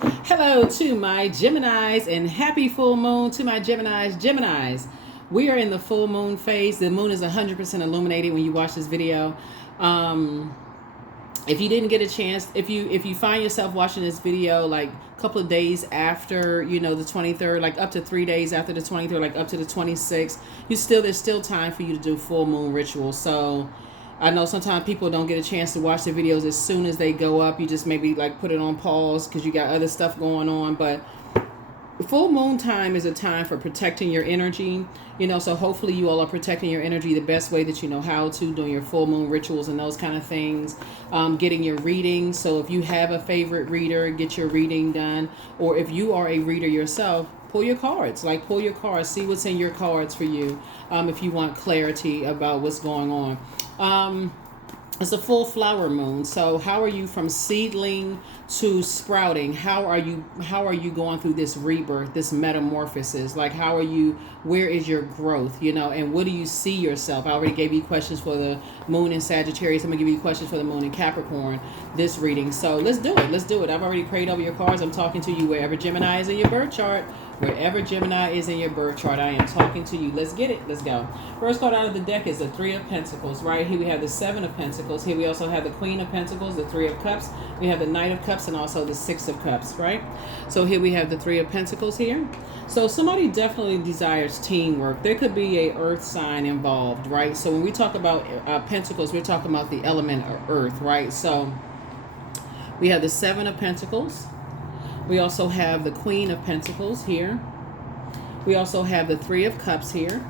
Hello to my Geminis and happy full moon to my Geminis. We are in the full moon phase. The moon is 100% illuminated when you watch this video. Um, if you didn't get a chance, if you find yourself watching this video like a couple of days after, the 23rd, like up to 3 days after the 23rd, like up to the 26th, there's still time for you to do full moon rituals. So I know sometimes people don't get a chance to watch the videos as soon as they go up. You just maybe like put it on pause because you got other stuff going on. But full moon time is a time for protecting your energy. So hopefully you all are protecting your energy the best way that you know how to, doing your full moon rituals and those kind of things. Getting your reading. So if you have a favorite reader, get your reading done. Or if you are a reader yourself, pull your cards. Pull your cards. See what's in your cards for you if you want clarity about what's going on. It's a full flower moon. So how are you from seedling to sprouting? How are you going through this rebirth, this metamorphosis? How are you, where is your growth, and what do you see yourself? I already gave you questions for the moon in Sagittarius. I'm gonna give you questions for the moon in Capricorn this reading. So let's do it. I've already prayed over your cards. I'm talking to you wherever Gemini is in your birth chart. Wherever Gemini is in your birth chart, I am talking to you. Let's get it. Let's go. First card out of the deck is the Three of Pentacles. Right here we have the Seven of Pentacles. Here we also have the Queen of Pentacles, the Three of Cups. We have the Knight of Cups and also the Six of Cups, right? So here we have the Three of Pentacles here. So somebody definitely desires teamwork. There could be a earth sign involved, right? So when we talk about Pentacles, we're talking about the element of earth, right? So we have the Seven of Pentacles. We also have the Queen of Pentacles here. We also have the Three of Cups here.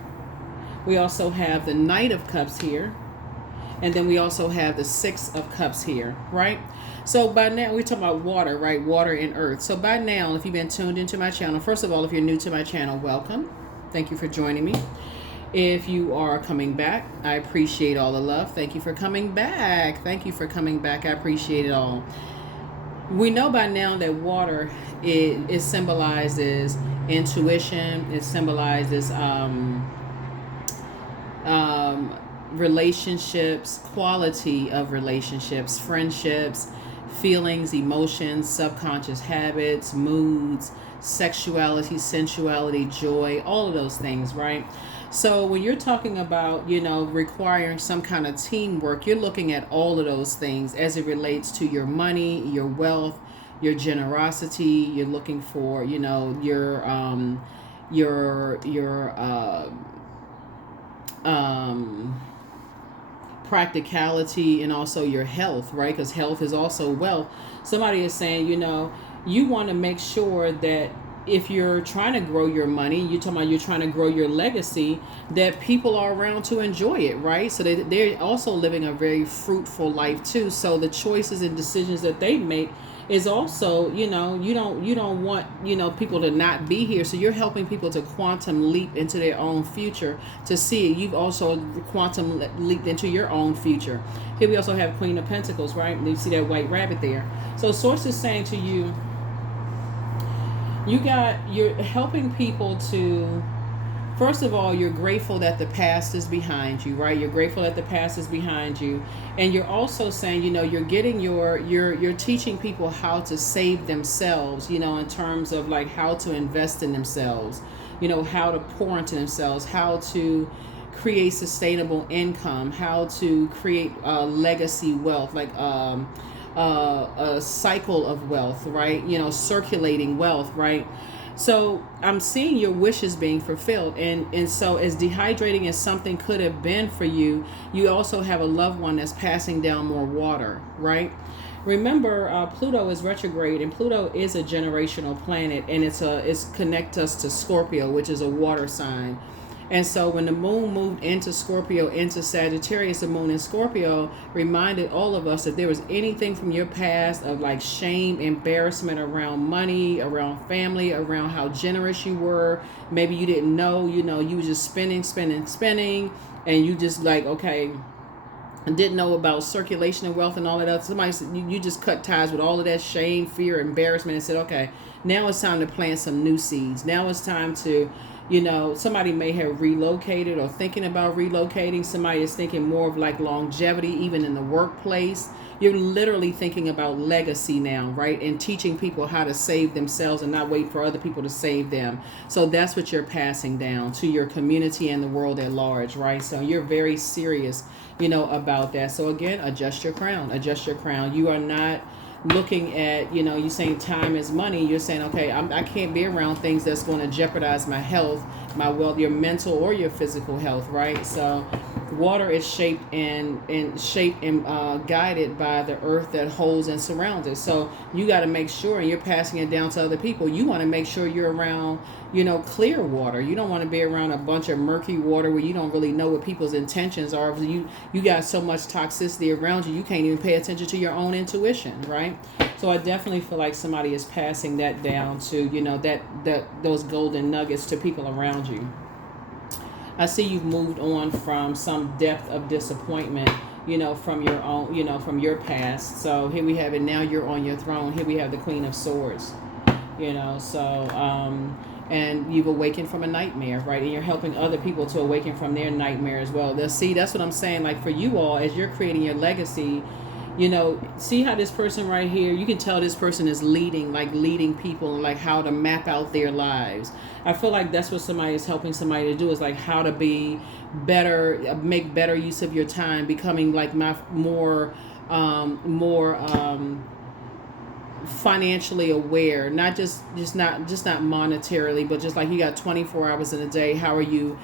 We also have the Knight of Cups here. And then we also have the Six of Cups here, right? So by now, we're talking about water, right? Water and earth. So by now, if you've been tuned into my channel, first of all, if you're new to my channel, welcome. Thank you for joining me. If you are coming back, I appreciate all the love. Thank you for coming back. Thank you for coming back. I appreciate it all. We know by now that water it symbolizes intuition. It symbolizes relationships, quality of relationships, friendships, feelings, emotions, subconscious habits, moods, sexuality, sensuality, joy, all of those things, right? So when you're talking about, requiring some kind of teamwork, you're looking at all of those things as it relates to your money, your wealth, your generosity. You're looking for, your practicality and also your health, right? Because health is also wealth. Somebody is saying, you want to make sure that if you're trying to grow your money, you're trying to grow your legacy, that people are around to enjoy it, right? So they're also living a very fruitful life too. So the choices and decisions that they make is also, you don't want, people to not be here. So you're helping people to quantum leap into their own future to see. You've also quantum leaped into your own future. Here we also have Queen of Pentacles, right? And you see that white rabbit there. So Source is saying to you, you're helping people to, first of all, you're grateful that the past is behind you, right? You're grateful that the past is behind you. And you're also saying, you're getting you're teaching people how to save themselves, in terms of how to invest in themselves, how to pour into themselves, how to create sustainable income, how to create legacy wealth, a cycle of wealth, right? Circulating wealth, right? So I'm seeing your wishes being fulfilled. And so as dehydrating as something could have been for you, you also have a loved one that's passing down more water, right? Remember, Pluto is retrograde, and Pluto is a generational planet, and it's connect us to Scorpio, which is a water sign. And so when the moon moved into Scorpio, into Sagittarius, the moon in Scorpio reminded all of us that there was anything from your past of shame, embarrassment around money, around family, around how generous you were. Maybe you didn't know, you were just spending. And you just okay, and didn't know about circulation of wealth and all that else. Somebody said you just cut ties with all of that shame, fear, embarrassment, and said, okay, now it's time to plant some new seeds. Now it's time to somebody may have relocated or thinking about relocating. Somebody is thinking more of like longevity, even in the workplace. You're literally thinking about legacy now, right? And teaching people how to save themselves and not wait for other people to save them. So that's what you're passing down to your community and the world at large, right? So you're very serious, about that. So again, adjust your crown, adjust your crown. You are not looking at, you're saying time is money. You're saying, okay, I can't be around things that's going to jeopardize my health, my wealth, your mental or your physical health, right? So water is shaped and guided by the earth that holds and surrounds it. So you got to make sure, and you're passing it down to other people. You want to make sure you're around, clear water. You don't want to be around a bunch of murky water where you don't really know what people's intentions are. You got so much toxicity around you, you can't even pay attention to your own intuition, right? So I definitely feel like somebody is passing that down to, those golden nuggets to people around you. I see you've moved on from some depth of disappointment, from your own, from your past. So here we have it. Now you're on your throne. Here we have the Queen of Swords, and you've awakened from a nightmare, right? And you're helping other people to awaken from their nightmare as well. See, that's what I'm saying. Like for you all, as you're creating your legacy, see how this person right here, you can tell this person is leading people and like how to map out their lives. I feel like that's what somebody is helping somebody to do, is like how to be better, make better use of your time, becoming like more financially aware, not just not monetarily, but just like you got 24 hours in a day. How are you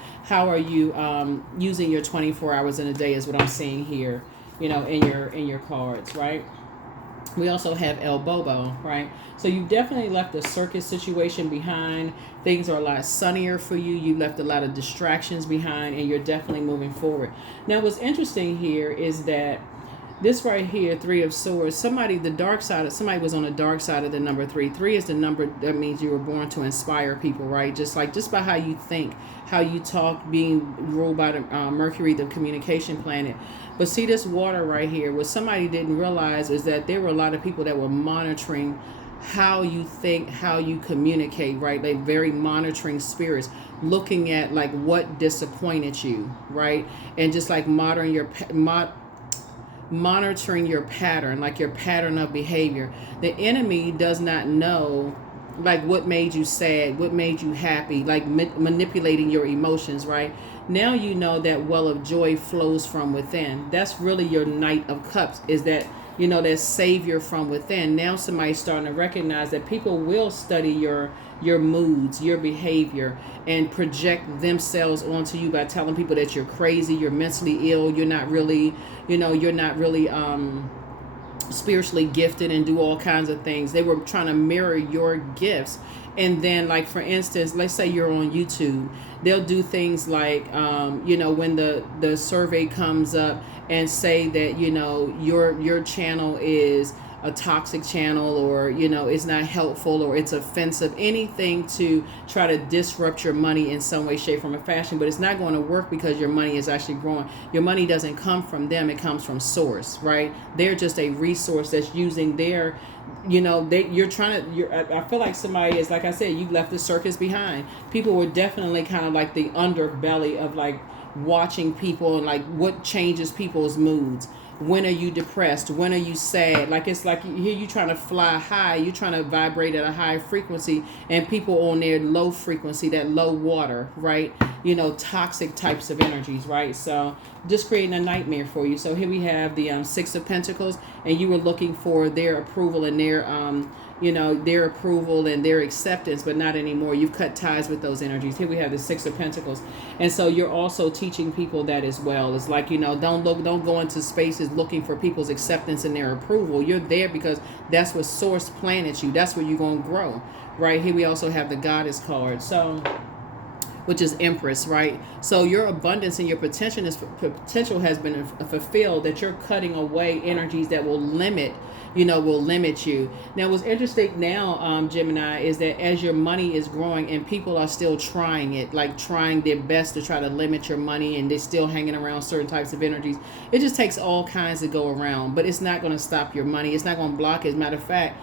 using your 24 hours in a day is what I'm seeing here, in your cards, right? We also have El Bobo, right? So you definitely left the circus situation behind. Things are a lot sunnier for you. You left a lot of distractions behind, and you're definitely moving forward. Now, what's interesting here is that this right here, Three of Swords, somebody was on the dark side of the number 3. 3 is the number that means you were born to inspire people, right? Just by how you think, how you talk, being ruled by the Mercury, the communication planet. But see this water right here, what somebody didn't realize is that there were a lot of people that were monitoring how you think, how you communicate, right? Like very monitoring spirits, looking at like what disappointed you, right? And just like monitoring your pattern, like your pattern of behavior. The enemy does not know like what made you sad, what made you happy, like manipulating your emotions, right? Now you know that well of joy flows from within. That's really your Knight of Cups, is that, that savior from within. Now somebody's starting to recognize that people will study your moods, your behavior, and project themselves onto you by telling people that you're crazy, you're mentally ill, you're not really spiritually gifted, and do all kinds of things. They were trying to mirror your gifts. And then, like, for instance, let's say you're on YouTube, they'll do things like, when the survey comes up and say that, your channel is a toxic channel, or it's not helpful, or it's offensive, anything to try to disrupt your money in some way, shape, form, or fashion. But it's not going to work, because your money is actually growing. Your money doesn't come from them, it comes from source, right? They're just a resource that's using their, I feel like somebody is, like I said, you left the circus behind. People were definitely kind of like the underbelly of like watching people and like what changes people's moods. When are you depressed? When are you sad? Like, it's like here you trying to fly high. You're trying to vibrate at a high frequency, and people on their low frequency, that low water, right? Toxic types of energies, right? So just creating a nightmare for you. So here we have the 6 of Pentacles, and you were looking for their approval and their approval and their acceptance, but not anymore. You've cut ties with those energies. Here we have the 6 of Pentacles. And so you're also teaching people that as well. It's like, don't go into spaces looking for people's acceptance and their approval. You're there because that's what source planted you. That's where you're going to grow, right? Here we also have the Goddess card. So, which is Empress, right? So your abundance and your potential has been fulfilled, that you're cutting away energies that will limit you. Now, what's interesting now, Gemini, is that as your money is growing and people are still trying their best to try to limit your money, and they're still hanging around certain types of energies, it just takes all kinds to go around, but it's not going to stop your money. It's not going to block it. As a matter of fact,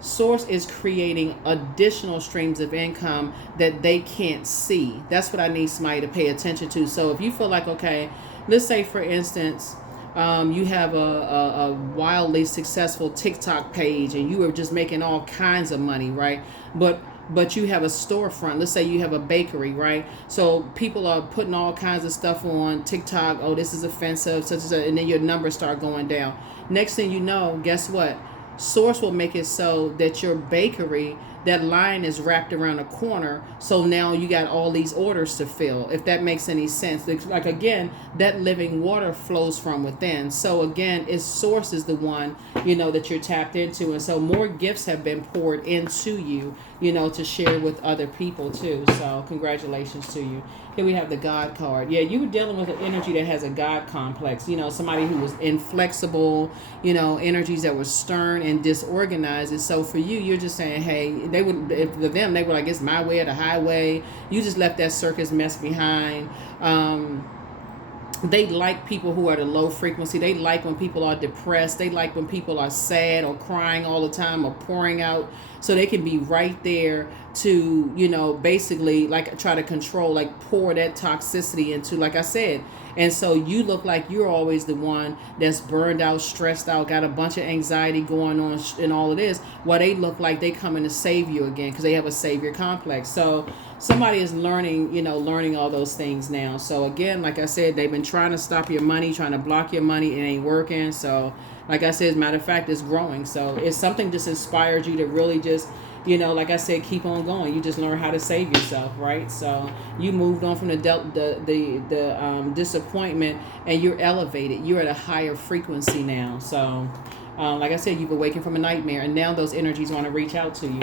Source is creating additional streams of income that they can't see. That's what I need somebody to pay attention to. So if you feel like, okay, let's say for instance, you have a wildly successful TikTok page and you are just making all kinds of money, right? But you have a storefront. Let's say you have a bakery, right? So people are putting all kinds of stuff on TikTok. Oh, this is offensive, such as, and then your numbers start going down. Next thing you know, guess what? Source will make it so that your bakery, that line is wrapped around a corner. So now you got all these orders to fill, if that makes any sense. Like, again, that living water flows from within. So again, its source is the one, that you're tapped into. And so more gifts have been poured into you, to share with other people too. So congratulations to you. Here we have the God card. Yeah, you were dealing with an energy that has a God complex. Somebody who was inflexible, energies that were stern and disorganized. And so for you, you're just saying, hey, for them, they were like, it's my way or the highway. You just left that circus mess behind. They like people who are the low frequency. They like when people are depressed. They like when people are sad or crying all the time or pouring out. So they can be right there to, basically like try to control, like pour that toxicity into, like I said. And so you look like you're always the one that's burned out, stressed out, got a bunch of anxiety going on and all of this, while they look like they coming to save you again because they have a savior complex. So somebody is learning all those things now. So again, like I said, they've been trying to stop your money, trying to block your money. It ain't working. So like I said, as a matter of fact, it's growing. So it's something just inspired you to really just, like I said, keep on going. You just learn how to save yourself, right? So you moved on from the disappointment, and you're elevated. You're at a higher frequency now. So, like I said, you've awakened from a nightmare, and now those energies want to reach out to you.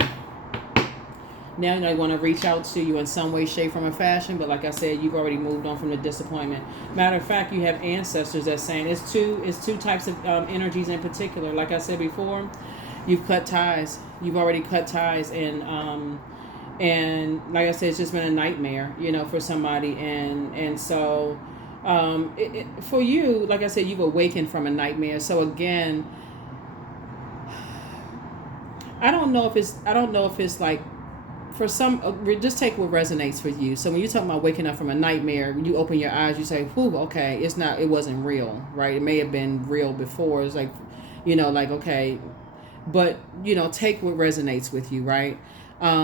Now they want to reach out to you in some way, shape, form, or fashion. But like I said, you've already moved on from the disappointment. Matter of fact, you have ancestors that's saying it's two types of energies in particular. Like I said before, you've cut ties. You've already cut ties, and like I said, it's just been a nightmare, for somebody, and so for you, like I said, you've awakened from a nightmare. So again, I don't know if it's like, for some, just take what resonates for you. So when you're talking about waking up from a nightmare, when you open your eyes, you say, whew, okay, it wasn't real, right? It may have been real before. It's like, like, okay, but, take what resonates with you, right?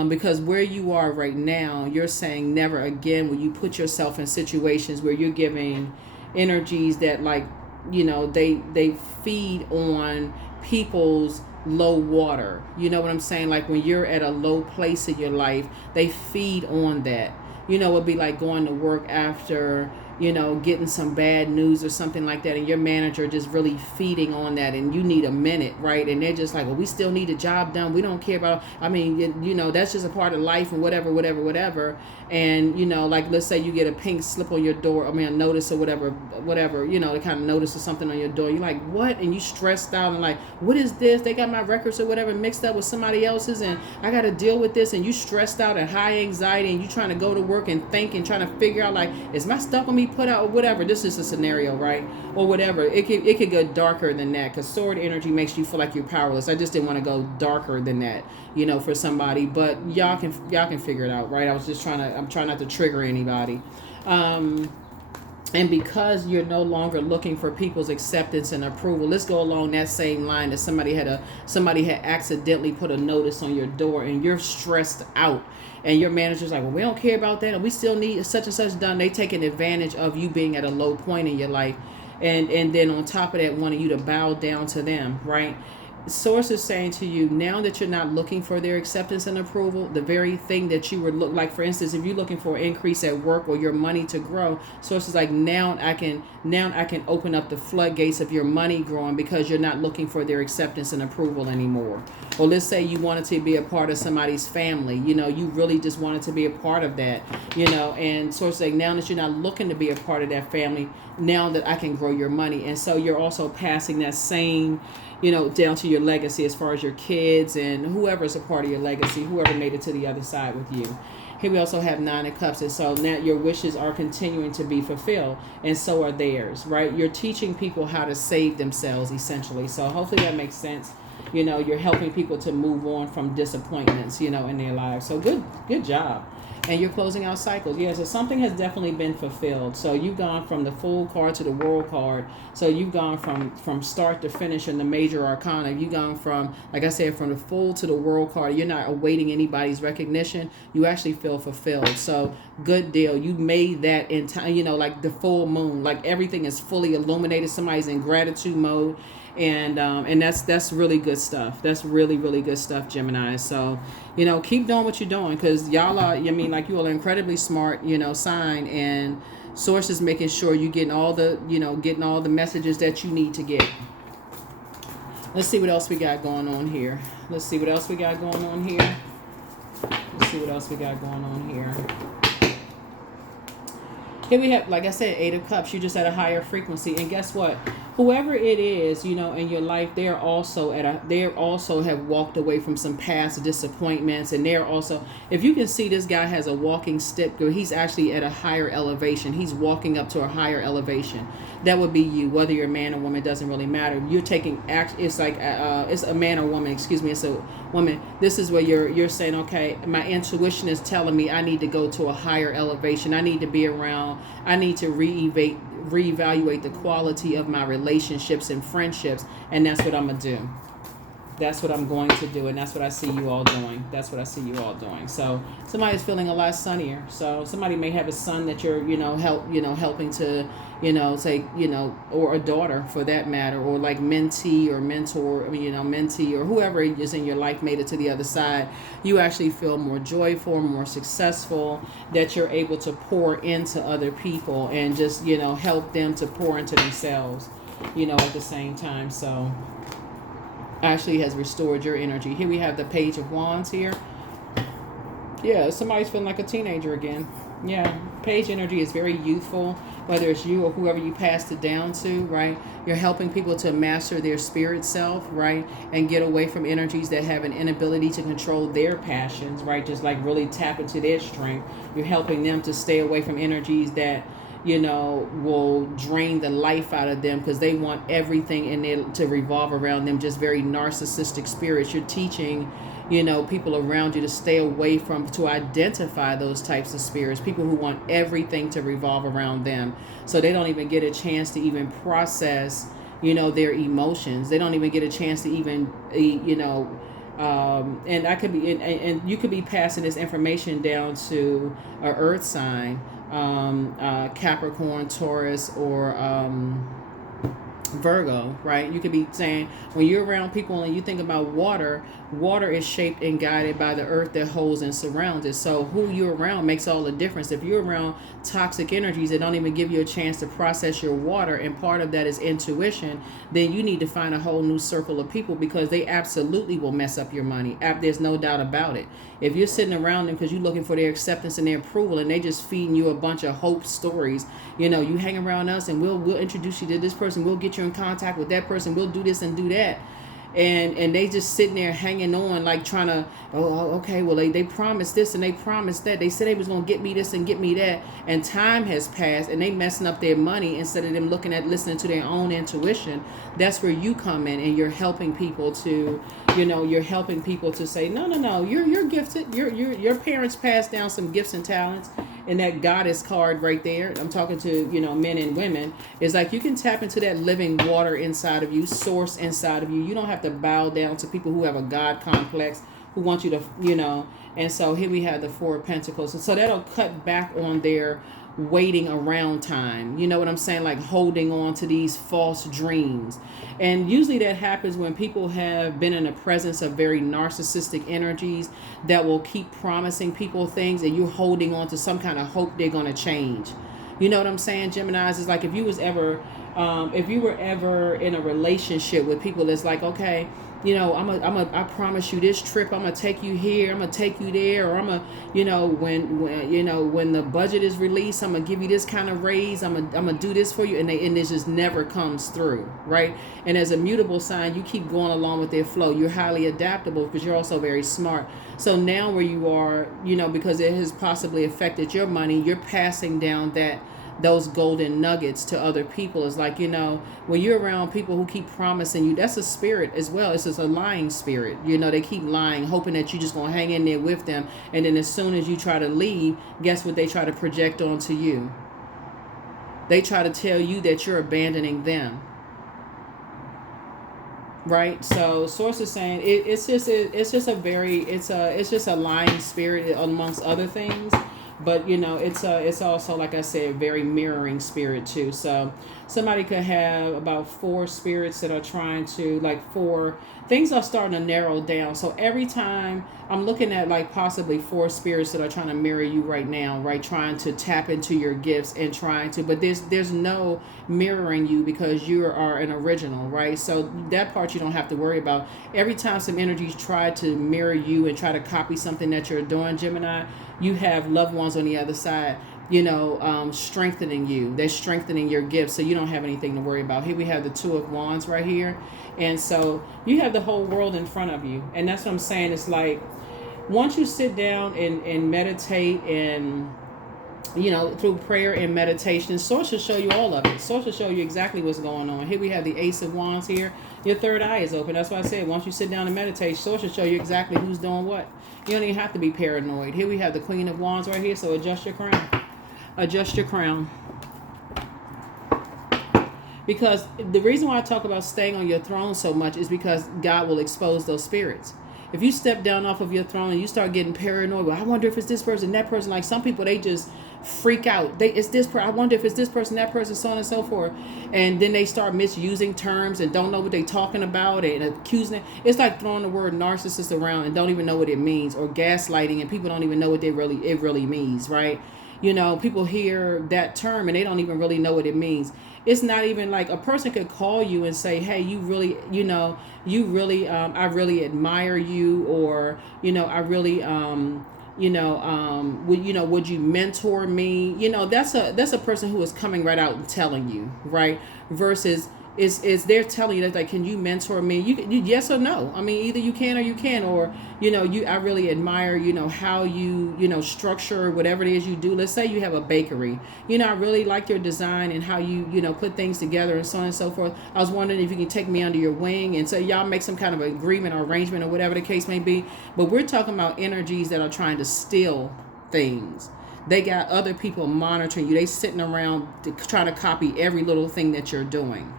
Because where you are right now, you're saying never again will you put yourself in situations where you're giving energies that, like, they feed on people's low water. You know what I'm saying? Like when you're at a low place in your life, they feed on that. It'd be like going to work after, getting some bad news or something like that, and your manager just really feeding on that, and you need a minute, right? And they're just like, well, we still need a job done. We don't care about, that's just a part of life and whatever. And, like, let's say you get a pink slip on your door, a notice or whatever, the kind of notice or something on your door. You're like, what? And you stressed out and like, what is this? They got my records or whatever mixed up with somebody else's, and I got to deal with this. And you stressed out and high anxiety, and you trying to go to work and think and trying to figure out, like, is my stuff going to be put out or whatever? This is a scenario, right? Or whatever. It could go darker than that, because sword energy makes you feel like you're powerless. I just didn't want to go darker than that, for somebody, but y'all can figure it out, right? I'm trying not to trigger anybody. And because you're no longer looking for people's acceptance and approval, let's go along that same line that somebody had accidentally put a notice on your door, and you're stressed out, and your manager's like, well, we don't care about that, and we still need such and such done. They taking advantage of you being at a low point in your life, and then on top of that, wanting you to bow down to them, right? Source is saying to you, now that you're not looking for their acceptance and approval, the very thing that you would look like, for instance, if you're looking for an increase at work or your money to grow, Source is like, now I can open up the floodgates of your money growing, because you're not looking for their acceptance and approval anymore. Or let's say you wanted to be a part of somebody's family, you really just wanted to be a part of that, and Source is like, now that you're not looking to be a part of that family, now that I can grow your money. And so you're also passing that same, down to your legacy, as far as your kids and whoever's a part of your legacy, whoever made it to the other side with you. Here we also have 9 of Cups, and so now your wishes are continuing to be fulfilled, and so are theirs, right? You're teaching people how to save themselves, essentially. So hopefully that makes sense. you're helping people to move on from disappointments, in their lives. So good job. And you're closing out cycles. Yeah, so something has definitely been fulfilled. So you've gone from the Fool card to the World card. So you've gone from start to finish in the major arcana. You've gone from, like I said, from the Fool to the World card. You're not awaiting anybody's recognition. You actually feel fulfilled. So good deal. You made that in time, like the full moon. Like everything is fully illuminated. Somebody's in gratitude mode. And that's really good stuff. That's really, really good stuff, Gemini. So, keep doing what you're doing, because y'all are, like, you are an incredibly smart, sign, and source is making sure you're getting all the messages that you need to get. Let's see what else we got going on here. Here we have, like I said, 8 of Cups. You're just at a higher frequency. And guess what? Whoever it is, in your life, they also have walked away from some past disappointments. And they're also, if you can see, this guy has a walking stick. He's actually at a higher elevation. He's walking up to a higher elevation. That would be you, whether you're a man or woman, it doesn't really matter. You're taking action. It's like, it's a man or woman, excuse me. It's a woman. This is where you're saying, okay, my intuition is telling me I need to go to a higher elevation. I need to be around. I need to reevaluate the quality of my relationships and friendships, and that's what I'm gonna do. That's what I'm going to do, and that's what I see you all doing. So somebody's feeling a lot sunnier. So somebody may have a son that you're, helping to, say, or a daughter for that matter, or like mentee or mentor, mentee, or whoever is in your life made it to the other side. You actually feel more joyful, more successful, that you're able to pour into other people and just, help them to pour into themselves, at the same time. So actually has restored your energy. Here we have the Page of Wands here. Yeah, somebody's feeling like a teenager again. Yeah, Page energy is very youthful, whether it's you or whoever you passed it down to, right? You're helping people to master their spirit self, right? And get away from energies that have an inability to control their passions, right? Just like really tap into their strength. You're helping them to stay away from energies that, will drain the life out of them, because they want everything in there to revolve around them, just very narcissistic spirits. You're teaching, people around you to stay away from, to identify those types of spirits, people who want everything to revolve around them. So they don't even get a chance to even process, their emotions. They don't even get a chance to even, and I could be, and you could be passing this information down to an earth sign, Capricorn, Taurus, or Virgo, right? You could be saying, when you're around people and you think about water is shaped and guided by the earth that holds and surrounds it. So who you're around makes all the difference. If you're around toxic energies that don't even give you a chance to process your water, and part of that is intuition, then you need to find a whole new circle of people, because they absolutely will mess up your money. There's no doubt about it. If you're sitting around them because you're looking for their acceptance and their approval, and they just feeding you a bunch of hope stories, you hang around us and we'll introduce you to this person, we'll get you in contact with that person, we'll do this and do that. And they just sitting there hanging on, like trying to, okay, well, they promised this and they promised that. They said they was going to get me this and get me that. And time has passed and they messing up their money instead of them listening to their own intuition. That's where you come in, and you're helping people to, say, no, you're gifted. Your parents passed down some gifts and talents. And that goddess card right there, I'm talking to, men and women, is like you can tap into that living water inside of you, source inside of you. You don't have to bow down to people who have a God complex, who want you to, And so here we have the Four of Pentacles. And so that'll cut back on their waiting around time. You know what I'm saying? Like holding on to these false dreams. And usually that happens when people have been in the presence of very narcissistic energies that will keep promising people things, and you're holding on to some kind of hope they're going to change. You know what I'm saying, Geminis? It's like if you were ever in a relationship with people that's like, okay, I promise you this trip, I'm gonna take you here, I'm gonna take you there, or I'm gonna, when the budget is released, I'm gonna give you this kind of raise, I'm gonna do this for you, and this just never comes through, right? And as a mutable sign, you keep going along with their flow. You're highly adaptable because you're also very smart. So now where you are, because it has possibly affected your money, you're passing down that those golden nuggets to other people. Is like, when you're around people who keep promising you, that's a spirit as well. It's just a lying spirit. They keep lying, hoping that you're just going to hang in there with them. And then as soon as you try to leave, guess what they try to project onto you? They try to tell you that you're abandoning them. Right? So source is saying it's just a lying spirit amongst other things. But it's also, like I said, very mirroring spirit too. So somebody could have about 4 spirits that are trying to, like, 4 things are starting to narrow down. So every time I'm looking at, like, possibly 4 spirits that are trying to mirror you right now, right? Trying to tap into your gifts and trying to, but there's no mirroring you because you are an original, right? So that part you don't have to worry about. Every time some energies try to mirror you and try to copy something that you're doing, Gemini, you have loved ones on the other side, strengthening you. They're strengthening your gifts, so you don't have anything to worry about. Here we have the 2 of Wands right here. And so you have the whole world in front of you. And that's what I'm saying. It's like, once you sit down and meditate and, through prayer and meditation, Source will show you all of it. Source will show you exactly what's going on. Here we have the Ace of Wands here. Your third eye is open. That's why I said, once you sit down and meditate, Source will show you exactly who's doing what. You don't even have to be paranoid. Here we have the Queen of Wands right here. So adjust your crown. Adjust your crown. Because the reason why I talk about staying on your throne so much is because God will expose those spirits. If you step down off of your throne and you start getting paranoid, well, I wonder if it's this person, that person. Like, some people, they just freak out. It's this person. I wonder if it's this person, that person, so on and so forth. And then they start misusing terms and don't know what they're talking about and accusing it. It's like throwing the word narcissist around and don't even know what it means, or gaslighting, and people don't even know what it really means, right? People hear that term and they don't even really know what it means. It's not even like a person could call you and say, hey, I really admire you, or, I really, would you mentor me? That's a person who is coming right out and telling you, right? Versus is they're telling you that, like, can you mentor me? You yes or no. I mean, either you can or you can, or I really admire how you structure whatever it is you do. Let's say you have a bakery. I really like your design and how you put things together and so on and so forth. I was wondering if you can take me under your wing, and so y'all make some kind of agreement or arrangement or whatever the case may be. But we're talking about energies that are trying to steal things. They got other people monitoring you. They sitting around trying to copy every little thing that you're doing.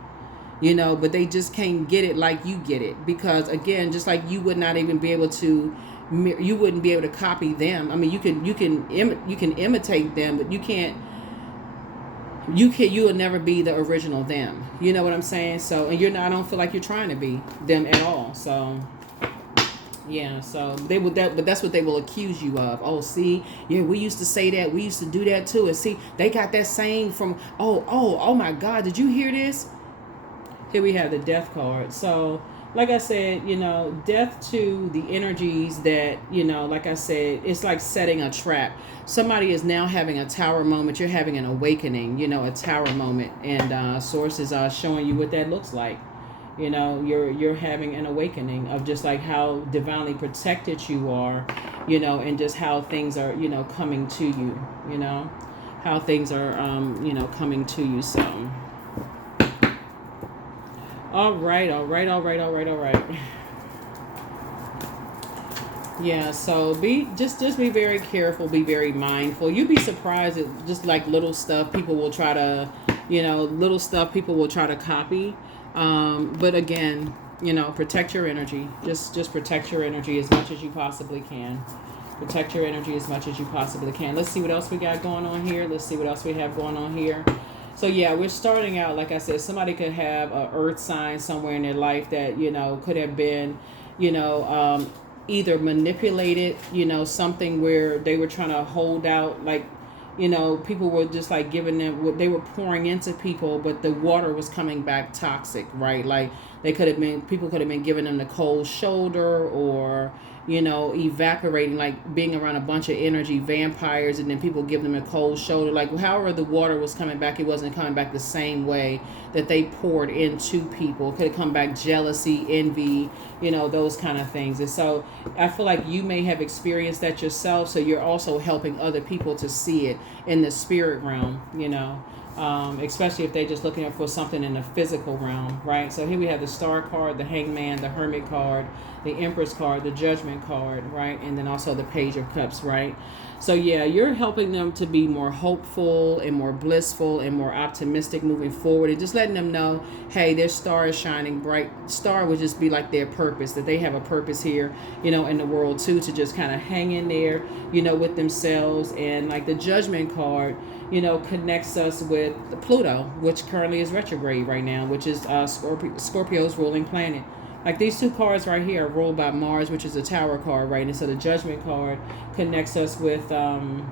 But they just can't get it like you get it, because, again, just like you would not even be able to, you wouldn't be able to copy them. I mean, you can imitate them, but you will never be the original them. You know what I'm saying? So, and I don't feel like you're trying to be them at all. So, yeah, so but that's what they will accuse you of. Oh, see, yeah, we used to say that, we used to do that too, and see, they got that saying from, oh my God, did you hear this? Here we have the Death card. So, like I said, death to the energies that, like I said, it's like setting a trap. Somebody is now having a tower moment. You're having an awakening, a tower moment. And sources are showing you what that looks like. You're having an awakening of just like how divinely protected you are, and just how things are, coming to you, how things are, coming to you. So. All right. Yeah, so just be very careful, be very mindful. You'd be surprised at just like little stuff people will try to, copy. But again, protect your energy. Just protect your energy as much as you possibly can. Protect your energy as much as you possibly can. Let's see what else we got going on here. Let's see what else we have going on here. So yeah, we're starting out, like I said, somebody could have a earth sign somewhere in their life that, could have been, either manipulated, something where they were trying to hold out, like, people were just like giving them what they were pouring into people, but the water was coming back toxic, right? Like people could have been giving them the cold shoulder, or, evaporating, like being around a bunch of energy vampires, and then people give them a cold shoulder. Like however the water was coming back, it wasn't coming back the same way that they poured into people. It could have come back jealousy, envy, those kind of things. And so I feel like you may have experienced that yourself, so you're also helping other people to see it in the spirit realm, especially if they're just looking for something in the physical realm, right? So here we have the Star card, the Hangman, the Hermit card, the Empress card, the Judgment card, right? And then also the Page of Cups, right? So yeah, you're helping them to be more hopeful and more blissful and more optimistic moving forward, and just letting them know, hey, their star is shining bright. Star would just be like their purpose, that they have a purpose here, in the world too, to just kind of hang in there, with themselves. And like the Judgment card, connects us with Pluto, which currently is retrograde right now, which is Scorpio's ruling planet. Like these two cards right here are ruled by Mars, which is a Tower card, right? And so the Judgment card connects us with, a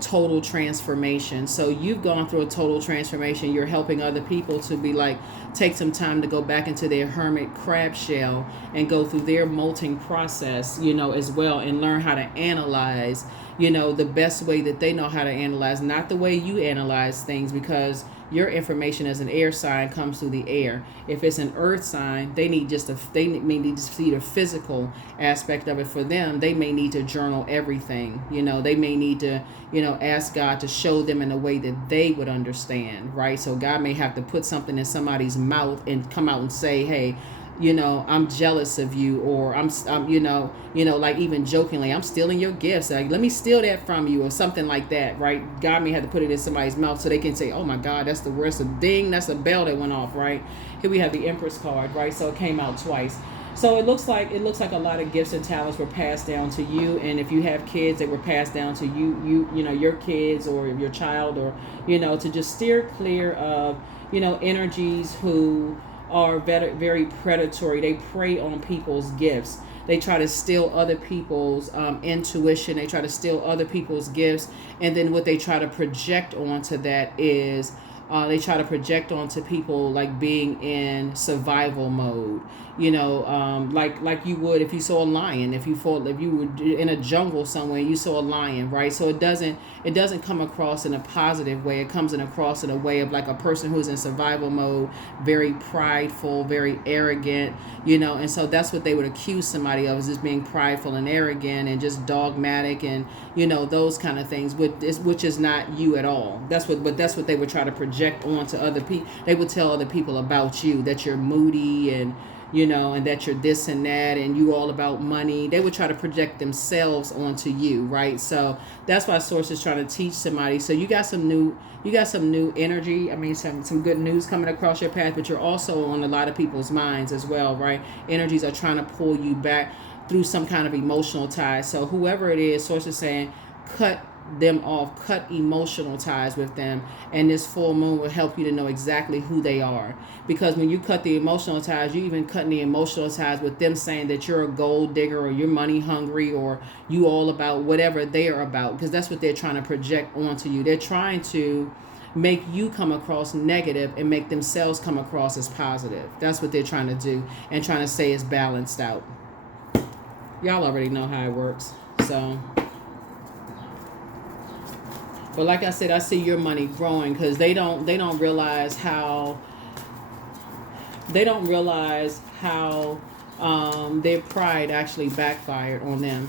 total transformation. So you've gone through a total transformation. You're helping other people to be like, take some time to go back into their hermit crab shell and go through their molting process, as well, and learn how to analyze, the best way that they know how to analyze, not the way you analyze things, because your information as an air sign comes through the air. If it's an earth sign, they may need to see the physical aspect of it. For them, they may need to journal everything. They may need to, ask God to show them in a way that they would understand, right? So God may have to put something in somebody's mouth and come out and say, hey, I'm jealous of you, or I'm like even jokingly, I'm stealing your gifts. Like, let me steal that from you, or something like that, right? God may have to put it in somebody's mouth so they can say, oh my God, that's the worst. A ding, that's a bell that went off, right? Here we have the Empress card, right? So it came out twice. So it looks like a lot of gifts and talents were passed down to you, and if you have kids, they were passed down to your kids or your child, or to just steer clear of energies who are very, very predatory. They prey on people's gifts. They try to steal other people's intuition. They try to steal other people's gifts. And then what they try to project onto that is they try to project onto people like being in survival mode. Like you would if you saw a lion. If you were in a jungle somewhere, you saw a lion, right? So it doesn't come across in a positive way. It comes across in a way of like a person who's in survival mode, very prideful, very arrogant, and so that's what they would accuse somebody of, is just being prideful and arrogant and just dogmatic and those kind of things, which is not you at all. That's what they would try to project onto other people. They would tell other people about you, that you're moody and and that you're this and that, and you all about money. They would try to project themselves onto you, right? So that's why Source is trying to teach somebody. So you got some new energy. I mean, some good news coming across your path, but you're also on a lot of people's minds as well, right? Energies are trying to pull you back through some kind of emotional ties. So whoever it is, Source is saying, cut them off, cut emotional ties with them, and this full moon will help you to know exactly who they are. Because when you cut the emotional ties, you even cutting the emotional ties with them saying that you're a gold digger, or you're money hungry, or you all about whatever they are about, because that's what they're trying to project onto you. They're trying to make you come across negative and make themselves come across as positive. That's what they're trying to do, and trying to say it's balanced out. Y'all already know how it works. So, but like I said, I see your money growing, because they don't realize how their pride actually backfired on them.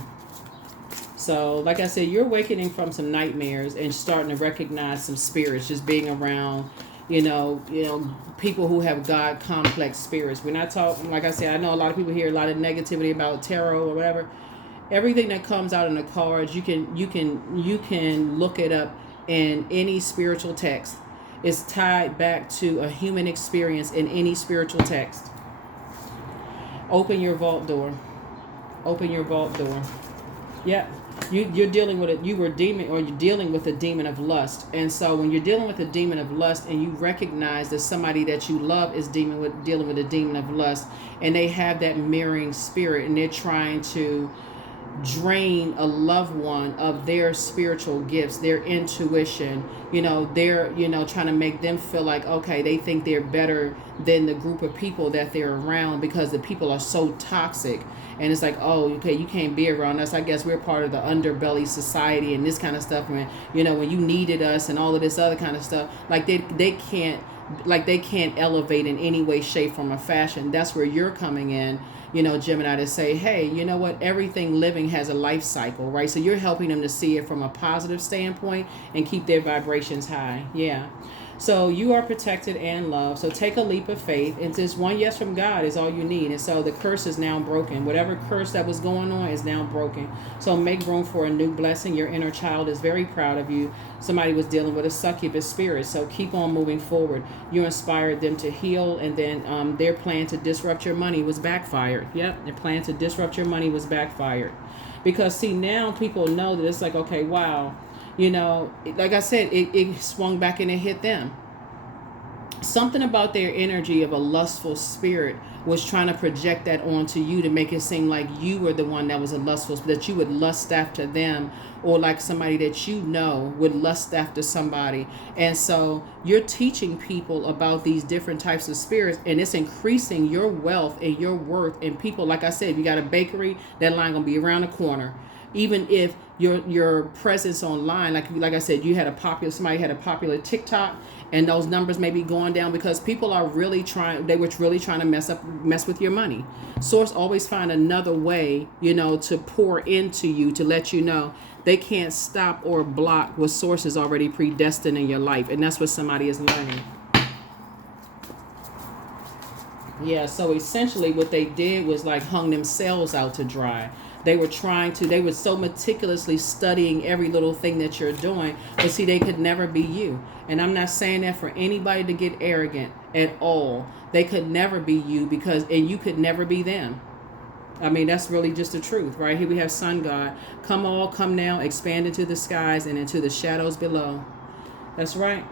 So like I said, you're awakening from some nightmares and starting to recognize some spirits, just being around people who have God complex spirits. We're not talking, like I said, I know a lot of people hear a lot of negativity about tarot or whatever. Everything that comes out in the cards, you can look it up in any spiritual text. It's tied back to a human experience in any spiritual text. Open your vault door. Open your vault door. Yep. You're dealing with it. You're dealing with a demon of lust. And so when you're dealing with a demon of lust, and you recognize that somebody that you love is dealing with a demon of lust, and they have that mirroring spirit, and they're trying to drain a loved one of their spiritual gifts, their intuition. They're, trying to make them feel like, okay, they think they're better than the group of people that they're around because the people are so toxic. And it's like, oh, okay, you can't be around us. I guess we're part of the underbelly society and this kind of stuff. And, when you needed us and all of this other kind of stuff, like they can't elevate in any way, shape, form, or fashion. That's where you're coming in, Gemini, to say, hey, you know what? Everything living has a life cycle, right? So you're helping them to see it from a positive standpoint and keep their vibrations high. Yeah. So you are protected and loved. So take a leap of faith. And just one yes from God is all you need. And so the curse is now broken. Whatever curse that was going on is now broken. So make room for a new blessing. Your inner child is very proud of you. Somebody was dealing with a succubus spirit. So keep on moving forward. You inspired them to heal. And then their plan to disrupt your money was backfired. Yep. Their plan to disrupt your money was backfired. Because see, now people know that it's like, okay, wow. Like I said, it swung back and it hit them. Something about their energy of a lustful spirit was trying to project that onto you to make it seem like you were the one that was a lustful, that you would lust after them, or like somebody that would lust after somebody. And so you're teaching people about these different types of spirits, and it's increasing your wealth and your worth. And people, like I said, if you got a bakery, that line gonna be around the corner. Even if your presence online, like I said, somebody had a popular TikTok, and those numbers may be going down because people are really trying to mess with your money. Source always find another way, to pour into you, to let you know they can't stop or block what Source is already predestined in your life. And that's what somebody is learning. Yeah, so essentially what they did was like hung themselves out to dry. They were so meticulously studying every little thing that you're doing, but see, they could never be you. And I'm not saying that for anybody to get arrogant at all. They could never be you and you could never be them. I mean, that's really just the truth, right? Here we have Sun God. Come now, expand into the skies and into the shadows below. That's right.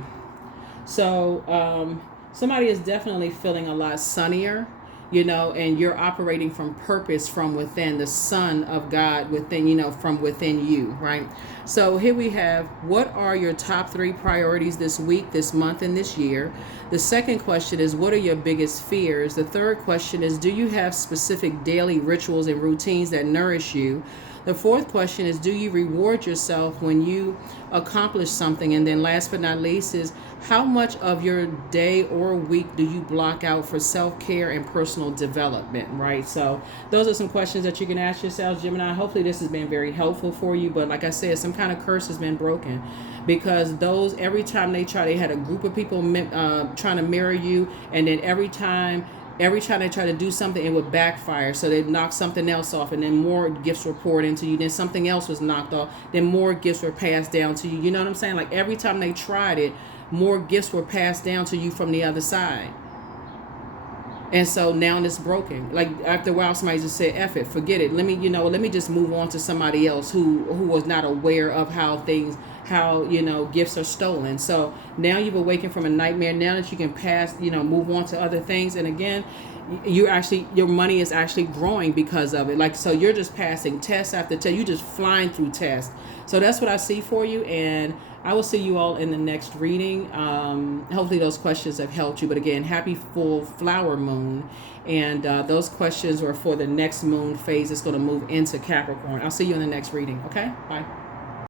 So, somebody is definitely feeling a lot sunnier, and you're operating from purpose from within, the Son of God within, from within you, right? So here we have, what are your top 3 priorities this week, this month, and this year? The second question is, what are your biggest fears? The third question is, do you have specific daily rituals and routines that nourish you? The fourth question is, do you reward yourself when you accomplish something? And then last but not least is, how much of your day or week do you block out for self-care and personal development, right? So those are some questions that you can ask yourselves, Gemini. Hopefully this has been very helpful for you. But like I said, some kind of curse has been broken, because every time they had a group of people trying to mirror you, and then every time they try to do something, it would backfire. So they'd knock something else off, and then more gifts were poured into you. Then something else was knocked off. Then more gifts were passed down to you. You know what I'm saying? Like every time they tried it, more gifts were passed down to you from the other side. And so now it's broken. Like after a while, somebody just said, F it, forget it. Let me just move on to somebody else who was not aware of how gifts are stolen. So now you've awakened from a nightmare. Now that you can move on to other things. And again, your money is actually growing because of it. Like, so you're just passing test after test. You're just flying through tests. So that's what I see for you. And I will see you all in the next reading. Hopefully those questions have helped you. But again, happy full flower moon. And those questions are for the next moon phase. It's going to move into Capricorn. I'll see you in the next reading. Okay? Bye.